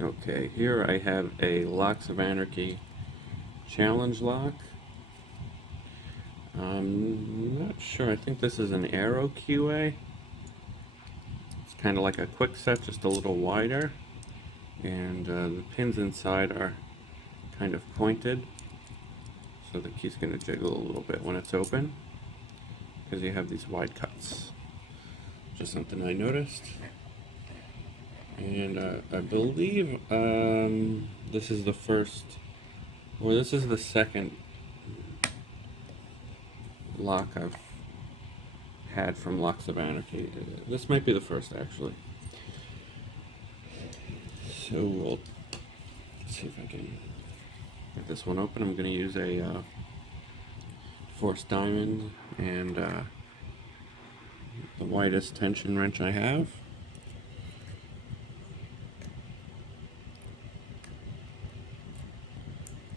Okay, here I have a Locks of Anarchy challenge lock. I'm not sure. I think this is an Arrow QA. It's kind of like a quick set, just a little wider. And the pins inside are kind of pointed. So the key's going to jiggle a little bit when it's open, because you have these wide cuts. Just something I noticed. And I believe this is the first, or this is the second lock I've had from Locks of Anarchy. This might be the first, actually. So we'll see if I can get this one open. I'm going to use a forced diamond and the widest tension wrench I have.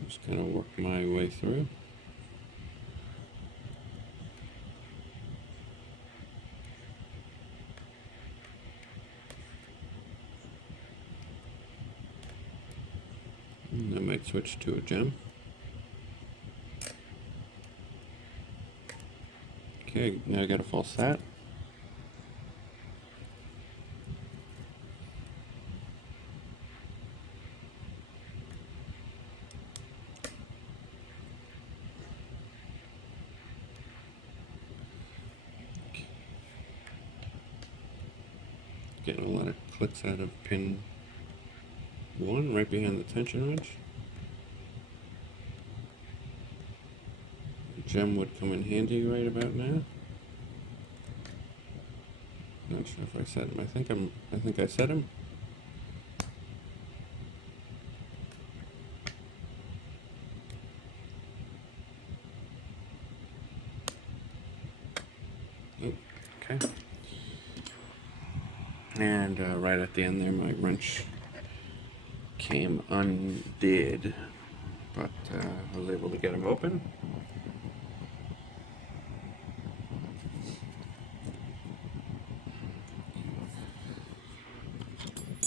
Just kind of work my way through. And I might switch to a gem. Okay, now I got a full set. Getting a lot of clicks out of pin 1 right behind the tension wrench. The gem would come in handy right about now. Not sure if I set him. I think I set him. Oh, okay. And right at the end there, my wrench came undid, but I was able to get him open.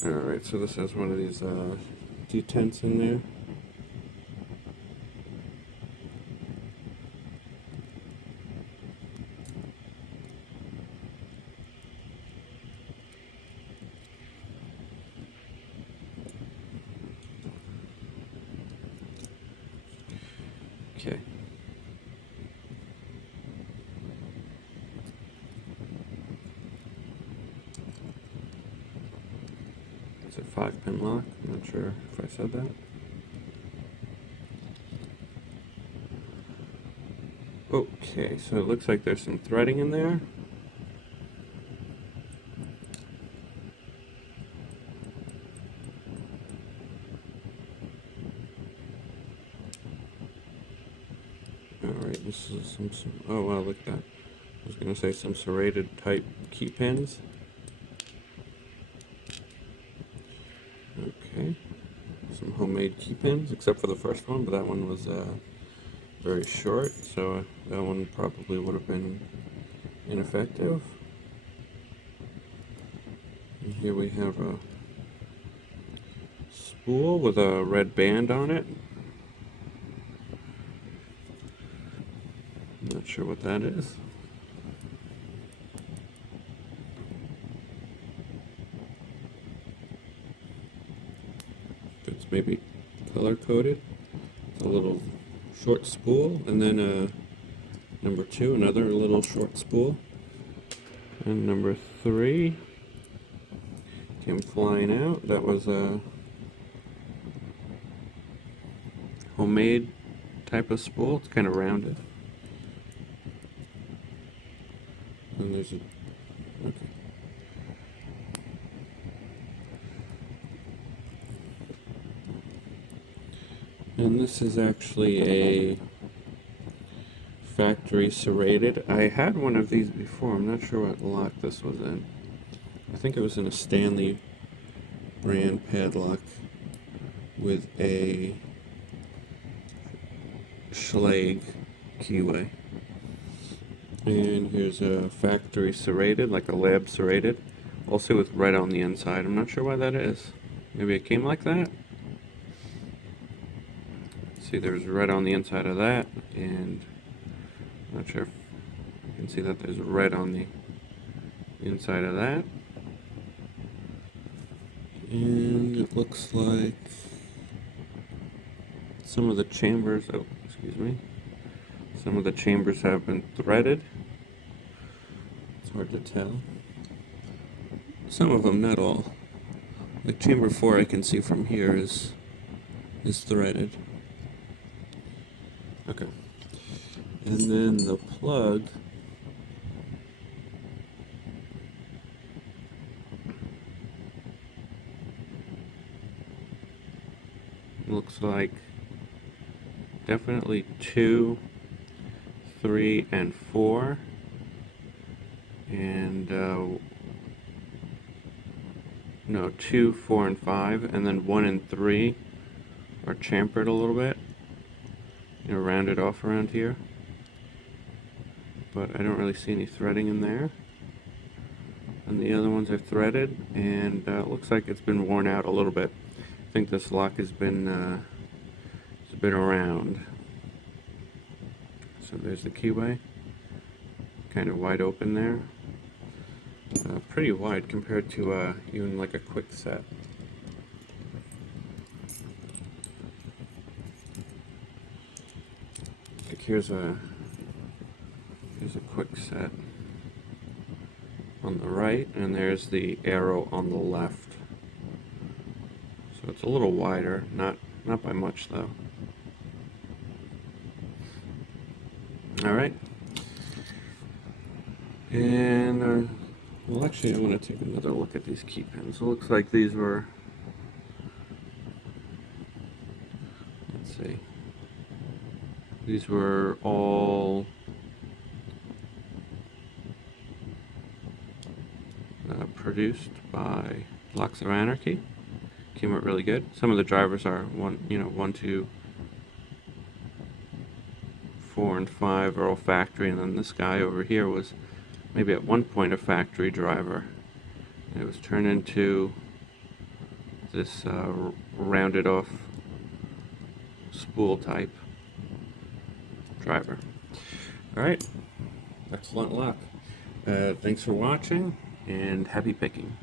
Alright, so this has one of these detents in there. Okay. It's a 5-pin lock. I'm not sure if I said that. Okay, so it looks like there's some threading in there. Alright, this is some, oh wow, look at that. I was going to say some serrated type key pins. Okay, some homemade key pins, except for the first one, but that one was very short, so that one probably would have been ineffective. And here we have a spool with a red band on it. I'm not sure what that is. It's maybe color coded. It's a little short spool, and then number 2, another little short spool, and number 3 came flying out. That was a homemade type of spool. It's kind of rounded. And there's a, okay. And this is actually a factory serrated. I had one of these before. I'm not sure what lock this was in. I think it was in a Stanley brand padlock with a Schlage keyway. And here's a factory serrated, like a lab serrated, also with red on the inside. I'm not sure why that is. Maybe it came like that. See, there's red on the inside of that, and I'm not sure if you can see that there's red on the inside of that. And it looks like some of the chambers, oh, excuse me, some of the chambers have been threaded. It's hard to tell. Some of them, not all. Like chamber 4 I can see from here is threaded. Okay. And then the plug, looks like definitely 2, 3, and 4. And no, 2, 4, and 5, and then 1 and 3 are chamfered a little bit, rounded off around here. But I don't really see any threading in there. And the other ones are threaded, and it looks like it's been worn out a little bit. I think this lock has been around. So there's the keyway, kind of wide open there. Pretty wide compared to even like a quick set. Like here's a quick set on the right, and there's the arrow on the left. So it's a little wider, not by much though. All right, and well, actually, I want to take another look at these key pins. It looks like these were, let's see, these were all produced by Locks of Anarchy. Came out really good. Some of the drivers are 1, 2, 4, and 5 are all factory, and then this guy over here was maybe at one point a factory driver. And it was turned into this rounded off spool type driver. Alright, excellent luck. Thanks for watching, and happy picking.